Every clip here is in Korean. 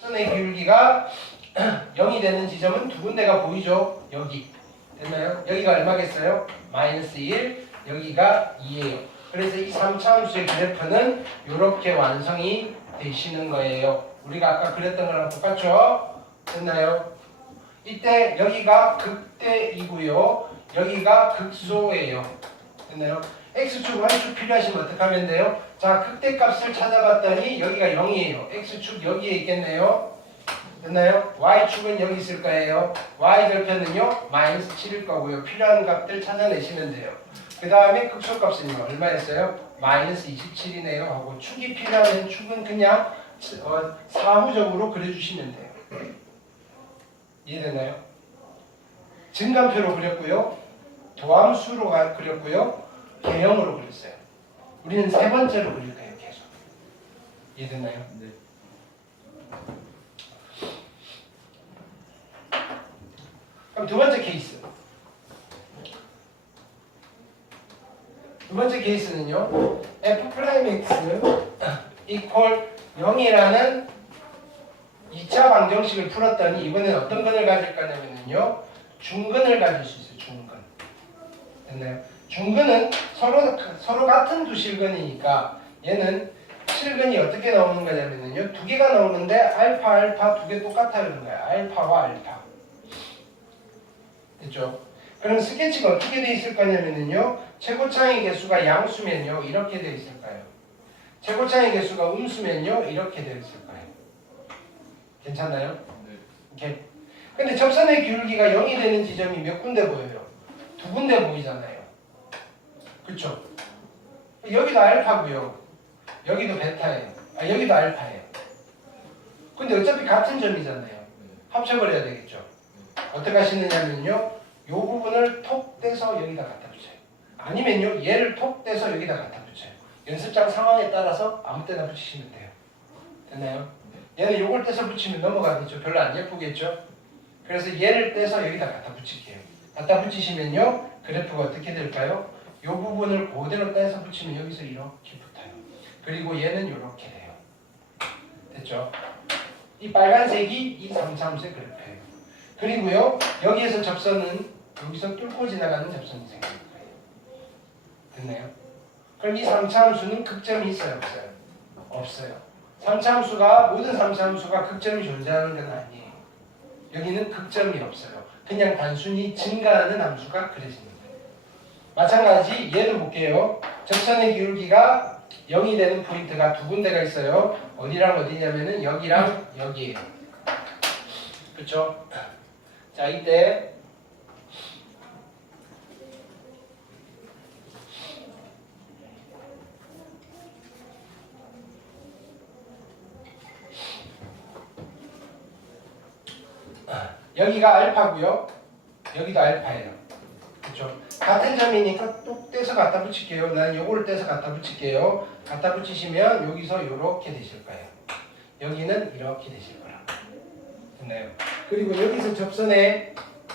선의 기울기가 0이 되는 지점은 두 군데가 보이죠? 여기. 됐나요? 여기가 얼마겠어요? 마이너스 1, 여기가 2예요. 그래서 이 3차함수의 그래프는 이렇게 완성이 되시는 거예요. 우리가 아까 그렸던 거랑 똑같죠? 됐나요? 이때 여기가 극대이고요. 여기가 극소예요. 됐나요? X축, Y축 필요하시면 어떻게 하면 돼요? 자, 극대값을 찾아봤더니 여기가 0이에요. X축 여기에 있겠네요. 됐나요? Y축은 여기 있을 거예요. Y절편은요, 마이너스 7일 거고요. 필요한 값들 찾아내시면 돼요. 그 다음에 극소값은요, 얼마였어요? 마이너스 27이네요. 하고 축이 필요한 축은 그냥 사후적으로 그려주시면 돼요. 이해됐나요? 증감표로 그렸고요. 도함수로 그렸고요. 개형으로 그렸어요. 우리는 세 번째로 그릴 거예요. 계속. 이해됐나요? 네. 그럼 두 번째 케이스. 두 번째 케이스는요. F'X 이퀄 0이라는 2차 방정식을 풀었더니 이번엔 어떤 근을 가질 거냐면요. 중근을 가질 수 있어요. 중근. 됐나요? 중근은 서로 같은 두 실근이니까 얘는 실근이 어떻게 나오는 거냐면요. 두 개가 나오는데 알파 두 개 똑같다는 거야. 알파와 알파. 됐죠? 그럼 스케치가 어떻게 돼 있을 거냐면요. 최고차의 개수가 양수면요. 이렇게 돼 있을 거예요. 최고차의 개수가 음수면요. 이렇게 돼 있을 거예요. 괜찮나요? 네. 이렇게. 근데 접선의 기울기가 0이 되는 지점이 몇 군데 보여요? 두 군데 보이잖아요. 그쵸? 여기도 알파고요. 여기도 베타예요. 여기도 알파예요. 근데 어차피 같은 점이잖아요. 합쳐버려야 되겠죠. 어떻게 하시느냐면요. 이 부분을 톡 떼서 여기다 갖다 붙여요. 아니면요. 얘를 톡 떼서 여기다 갖다 붙여요. 연습장 상황에 따라서 아무 때나 붙이시면 돼요. 됐나요? 얘는 요걸 떼서 붙이면 넘어가겠죠. 별로 안 예쁘겠죠? 그래서 얘를 떼서 여기다 갖다 붙일게요. 갖다 붙이시면요. 그래프가 어떻게 될까요? 이 부분을 그대로 떼서 붙이면 여기서 이렇게 붙어요. 그리고 얘는 이렇게 돼요. 됐죠? 이 빨간색이 이 3차함수의 그래프예요. 그리고요. 여기에서 접선은 여기서 뚫고 지나가는 접선이 생길 거예요. 됐나요? 그럼 이 3차함수는 극점이 있어요? 없어요? 없어요. 3차함수가 모든 3차함수가 극점이 존재하는 건 아니에요. 여기는 극점이 없어요. 그냥 단순히 증가하는 함수가 그려지는 거예요. 마찬가지 얘도 볼게요. 접선의 기울기가 0이 되는 포인트가 두 군데가 있어요. 어디랑 어디냐면은 여기랑 여기예요. 그렇죠? 자, 이때 여기가 알파고요. 여기도 알파예요. 그렇죠? 같은 점이니까 뚝 떼서 갖다 붙일게요. 난 요거를 떼서 갖다 붙일게요. 갖다 붙이시면 여기서 이렇게 되실 거예요. 여기는 이렇게 되실 거라. 됐나요? 그리고 여기서 접선의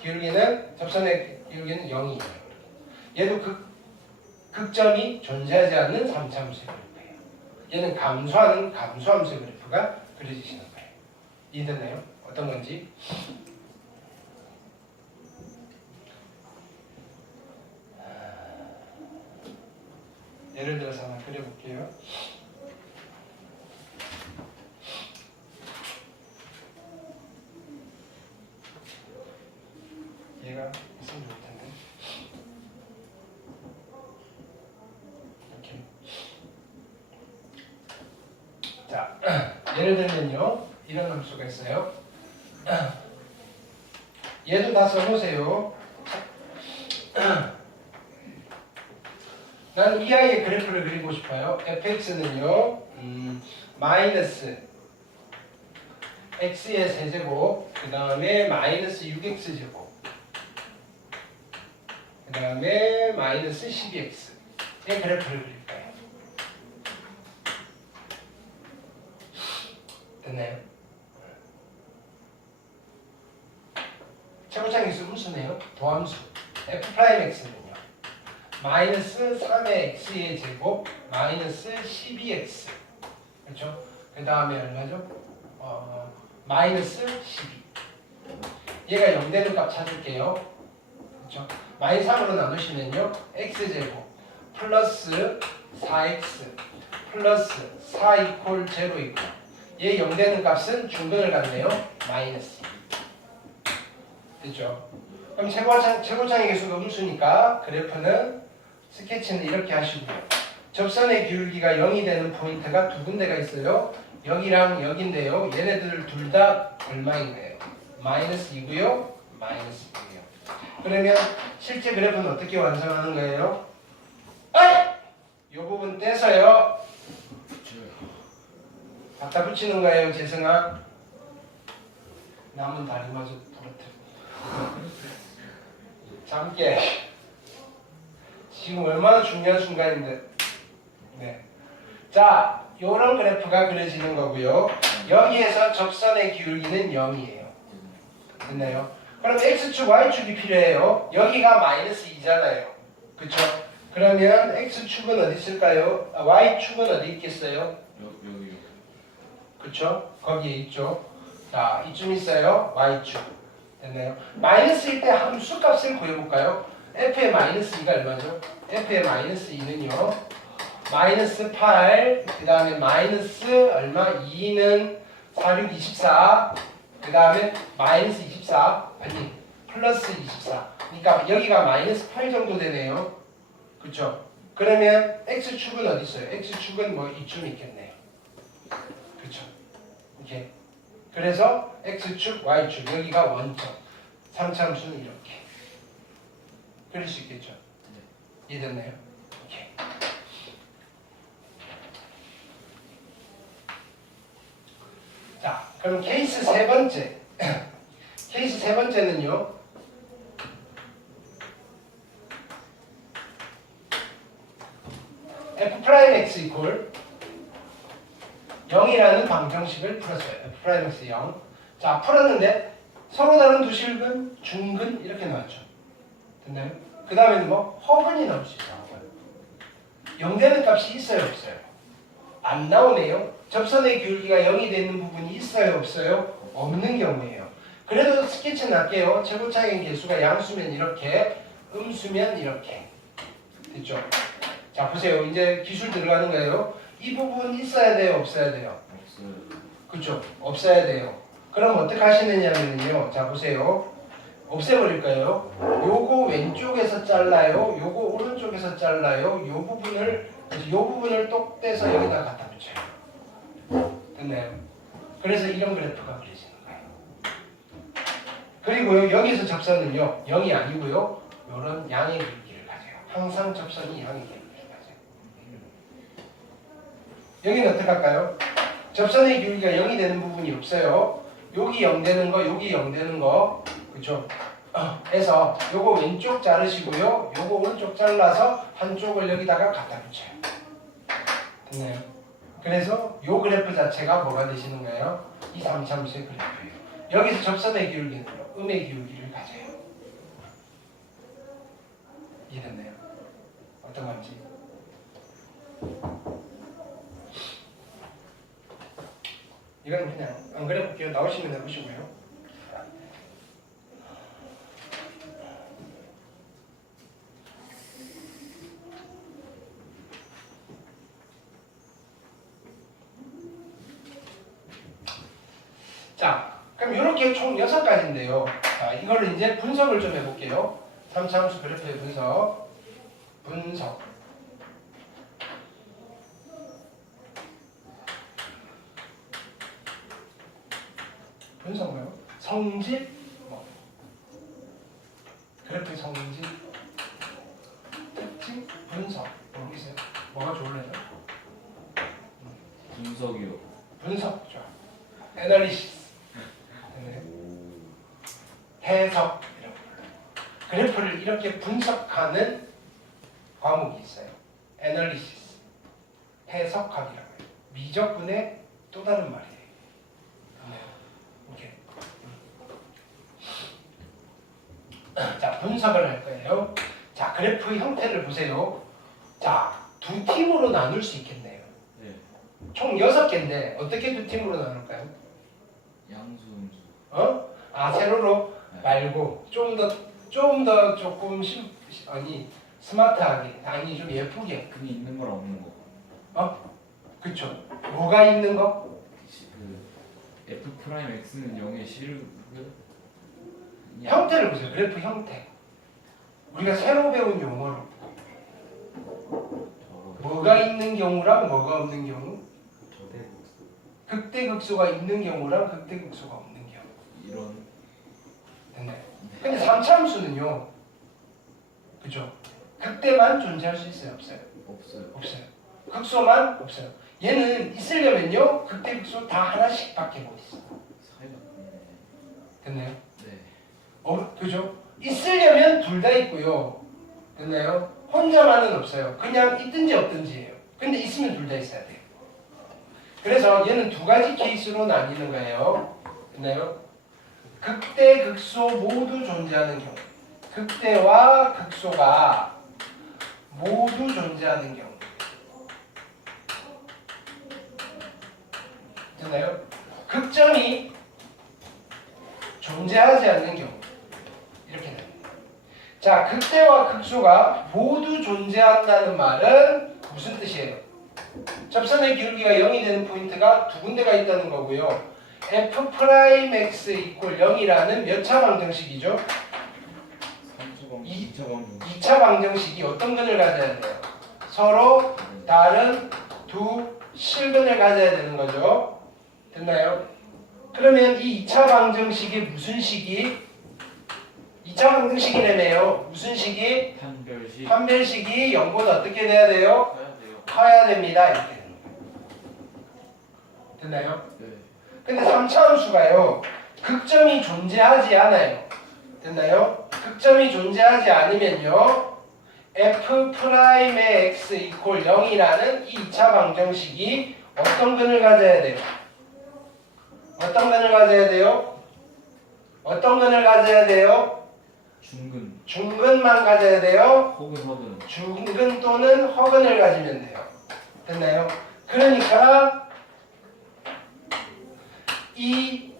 기울기는 0이에요. 얘도 극점이 존재하지 않는 3차함수의 그래프예요. 얘는 감소하는 감소함수의 그래프가 그려지시는 거예요. 이해됐나요? 어떤 건지? 예를 들어서 하나 그려볼게요. 얘가 있으면 좋을 텐데. 이렇게. 자, 예를 들면요. 이런 함수가 있어요. 얘도 다 써놓으세요. 나는 이 아이의 그래프를 그리고 싶어요. fx는요. 마이너스 x의 세제곱, 그 다음에 마이너스 6x제곱, 그 다음에 마이너스 12x의 그래프를 그릴 거예요. 됐나요? 최고차의 개수 음수네요. 도함수 f'x는요. 마이너스 3의 x의 제곱 마이너스 12x. 그렇죠? 그 다음에 얼마죠? 마이너스 12. 얘가 0 되는 값 찾을게요. 그렇죠? 마이너스 3으로 나누시면요. x제곱 플러스 4x 플러스 4 이퀄 0 있고 얘 0 되는 값은 중근을 갖네요. 마이너스 2. 됐죠? 그럼 최고창의 개수가 음수니까 그래프는 스케치는 이렇게 하시고요. 접선의 기울기가 0이 되는 포인트가 두 군데가 있어요. 여기랑 여기인데요. 얘네들 둘 다 얼마인 거예요? 마이너스 2고요. 마이너스 2고요. 그러면 실제 그래프는 어떻게 완성하는 거예요? 이 부분 떼서요. 갖다 붙이는 거예요. 재승아. 남은 다리마저 부러뜨려. 잠깨. 지금 얼마나 중요한 순간인데. 네. 자, 요런 그래프가 그려지는 거고요. 여기에서 접선의 기울기는 0이에요. 됐나요? 그럼 x축, y축이 필요해요. 여기가 마이너스 2잖아요. 그쵸? 그러면 x축은 어디 있을까요? y축은 어디 있겠어요? 여기요. 그쵸? 거기에 있죠. 자, 이쯤 있어요. y축. 됐나요? 마이너스 1 때 함수 값을 구해볼까요? f의 마이너스 2가 얼마죠? f의 마이너스 2는요. 마이너스 8, 그 다음에 마이너스 얼마? 2는 4, 6, 24, 그 다음에 마이너스 24, 아니 플러스 24. 그러니까 여기가 마이너스 8 정도 되네요. 그쵸? 그러면 x축은 어디 있어요? x축은 뭐 이쯤 있겠네요. 그쵸? 이렇게. 그래서 x축, y축, 여기가 원점. 3차 함수는 이렇게. 그릴 수 있겠죠? 이해됐나요? 오케이. 자, 그럼 케이스 세 번째. 케이스 세 번째는요. f'x 이퀄 0이라는 방정식을 풀었어요. f'x 0. 자, 풀었는데 서로 다른 두 실근, 중근 이렇게 나왔죠. 됐나요? 그 다음에는 뭐 허근이 나올 수 있어요. 0 되는 값이 있어요, 없어요? 안 나오네요. 접선의 기울기가 0이 되는 부분이 있어요, 없어요? 없는 경우에요. 그래도 스케치는 할게요. 최고차의 개수가 양수면 이렇게, 음수면 이렇게. 됐죠? 자, 보세요. 이제 기술 들어가는 거예요. 이 부분 있어야 돼요, 없어야 돼요? 없어요. 그죠? 없어야 돼요. 그럼 어떻게 하시느냐면요. 자, 보세요. 없애버릴 거예요. 요거 왼쪽에서 잘라요. 요거 오른쪽에서 잘라요. 요 부분을 똑 떼서 여기다 갖다 붙여요. 됐나요? 그래서 이런 그래프가 그려지는 거예요. 그리고요, 여기서 접선은요, 0이 아니고요, 요런 양의 기울기를 가져요. 항상 접선이 양의 기울기를 가져요. 여기는 어떻게 할까요? 접선의 기울기가 0이 되는 부분이 없어요. 여기 0 되는 거, 여기 0 되는 거, 그죠? 해서 요거 왼쪽 자르시고요, 요거 오른쪽 잘라서 한쪽을 여기다가 갖다 붙여요. 됐나요? 그래서 요 그래프 자체가 뭐가 되시는 거예요? 이 3차함수의 그래프예요. 여기서 접선의 기울기는요, 음의 기울기를 가져요. 이해됐나요? 어떤 건지? 이건 그냥 안 그려볼게요. 나오시면 해보시고요. 자, 그럼 이렇게 총 6가지인데요. 자, 이거를 이제 분석을 좀 해볼게요. 3차 함수 그래프의 분석. 분석 뭐요? 성질, 뭐 그래프 성질, 특징, 분석. 모르겠어요. 뭐가 좋을래요? 분석이요. 분석, 좋아. 애널리시스. 네. 해석 이런 걸로. 그래프를 이렇게 분석하는 과목이 있어요. 애널리시스. 해석하기라고 해요. 미적분의 또 다른 말이에요. 이렇게. 자, 분석을 할 거예요. 자, 그래프 형태를 보세요. 자, 두 팀으로 나눌 수 있겠네요. 네. 총 6개인데 어떻게 두 팀으로 나눌까요? 상수 음수. 세로로 네. 말고 좀 더 조금 스마트하게 좀 예쁘게. 근이 있는 거랑 없는 거. 그쵸? 뭐가 있는 거? 그 F 프라임 X는 0에 실을 형태를 보세요. 그래프 형태. 우리가 새로 배운 용어로 뭐가 있는 경우랑 뭐가 없는 경우? 극대극소가 있는 경우랑 극대극소가 없는 경우. 이런. 됐네. 근데 3차 함수는요. 그죠? 극대만 존재할 수 있어요? 없어요? 없어요. 극소만 없어요. 얘는 있으려면요. 극대극소 다 하나씩밖에 못 있어. 사이가. 됐나요? 네. 그죠? 있으려면 둘 다 있고요. 됐나요? 혼자만은 없어요. 그냥 있든지 없든지예요. 근데 있으면 둘 다 있어야 돼요. 그래서 얘는 두 가지 케이스로 나뉘는 거예요. 됐나요? 극대, 극소 모두 존재하는 경우. 극대와 극소가 모두 존재하는 경우. 됐나요? 극점이 존재하지 않는 경우. 이렇게 됩니다. 자, 극대와 극소가 모두 존재한다는 말은 무슨 뜻이에요? 접선의 기울기가 0이 되는 포인트가 두 군데가 있다는 거고요. F'X 이퀄 0이라는 몇 차 방정식이죠? 2차 방정식이 어떤 근을 가져야 돼요? 서로 다른 두 실근을 가져야 되는 거죠. 됐나요? 그러면 이 2차 방정식이 무슨 식이? 2차 방정식이라며요. 무슨 식이? 판별식이 0보다 어떻게 돼야 돼요? 커야 됩니다. 이렇게 되는 거예요. 됐나요? 네. 근데 3차 함수가요. 극점이 존재하지 않아요. 됐나요? 극점이 존재하지 않으면요. F'의 X 이퀄 0이라는 이 2차 방정식이 어떤 근을 가져야 돼요? 어떤 근을 가져야 돼요? 어떤 근을 가져야 돼요? 중근. 중근만 가져야 돼요? 혹은 허근. 중근 또는 허근을 가지면 돼요. 됐나요? 그러니까 이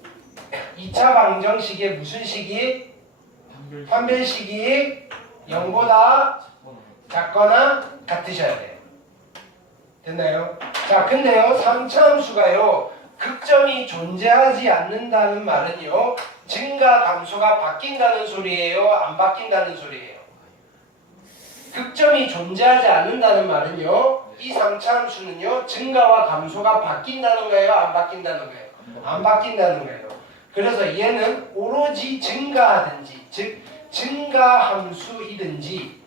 2차 방정식의 무슨 식이? 판별식이 0보다 작거나 같으셔야 돼요. 됐나요? 자, 근데요, 3차 함수가요, 극점이 존재하지 않는다는 말은요, 증가 감소가 바뀐다는 소리예요? 안 바뀐다는 소리예요? 극점이 존재하지 않는다는 말은요, 이 3차 함수는요, 증가와 감소가 바뀐다는 거예요? 안 바뀐다는 거예요? 안 바뀐다는 거예요. 그래서 얘는 오로지 증가하든지, 즉 증가 함수이든지,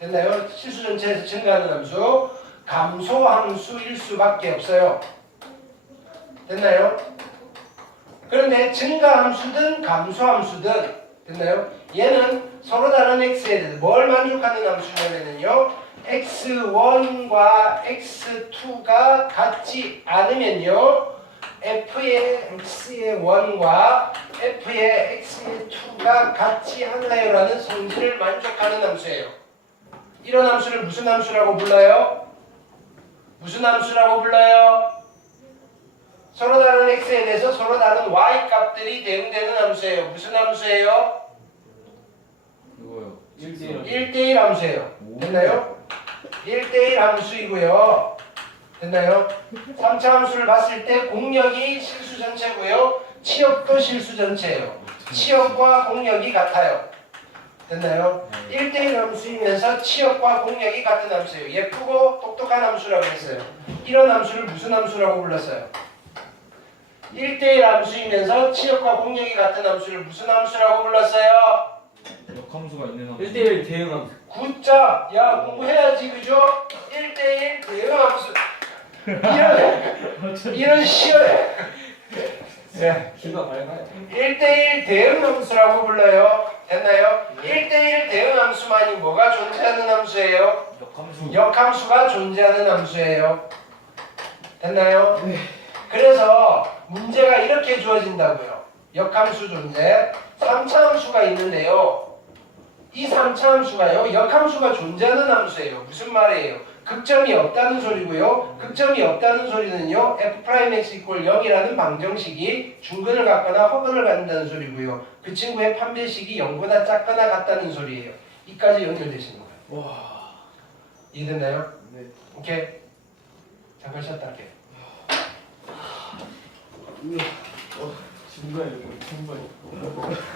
됐나요? 실수 전체에서 증가하는 함수, 감소 함수일 수밖에 없어요. 됐나요? 그런데 증가 함수든 감소 함수든, 됐나요? 얘는 서로 다른 x에 대해서 뭘 만족하는 함수냐면요, x1과 x2가 같지 않으면요, f의 x의 1과 f의 x의 2가 같지 않아요라는 성질을 만족하는 함수예요. 이런 함수를 무슨 함수라고 불러요? 무슨 함수라고 불러요? 서로 다른 x에 대해서 서로 다른 y 값들이 대응되는 함수예요. 무슨 함수예요? 그거요. 1대1 함수예요. 됐나요? 1대1 함수이고요. 됐나요? 3차 함수를 봤을 때 공력이 실수 전체고요. 치역도 실수 전체예요. 치역과 공력이 같아요. 됐나요? 1대1 함수이면서 치역과 공력이 같은 함수예요. 예쁘고 똑똑한 함수라고 했어요. 이런 함수를 무슨 함수라고 불렀어요? 1대1 함수이면서 치역과 공력이 같은 함수를 무슨 함수라고 불렀어요? 역함수가 있는 함수. 1대1 대응 함수. 굿자! 야, 공부해야지, 그죠? 1대1 대응 함수. 이런 시험. 귀가 밝아요. 1대1 대응 함수라고 불러요. 됐나요? 1대1 대응 함수만이 뭐가 존재하는 함수예요? 역함수. 역함수가 존재하는 함수예요. 됐나요? 그래서 문제가 이렇게 주어진다고요. 역함수 존재. 3차 함수가 있는데요. 이 3차 함수가요, 역함수가 존재하는 함수예요. 무슨 말이에요? 극점이 없다는 소리고요. 극점이 없다는 소리는요. f'x 이퀄 0이라는 방정식이 중근을 갖거나 허근을 갖는다는 소리고요. 그 친구의 판별식이 0보다 작거나 같다는 소리예요. 이까지 연결되시는 거예요. 와. 이해됐나요? 네. 오케이. 잠깐 쉬었다 할게요. 중간에 정말.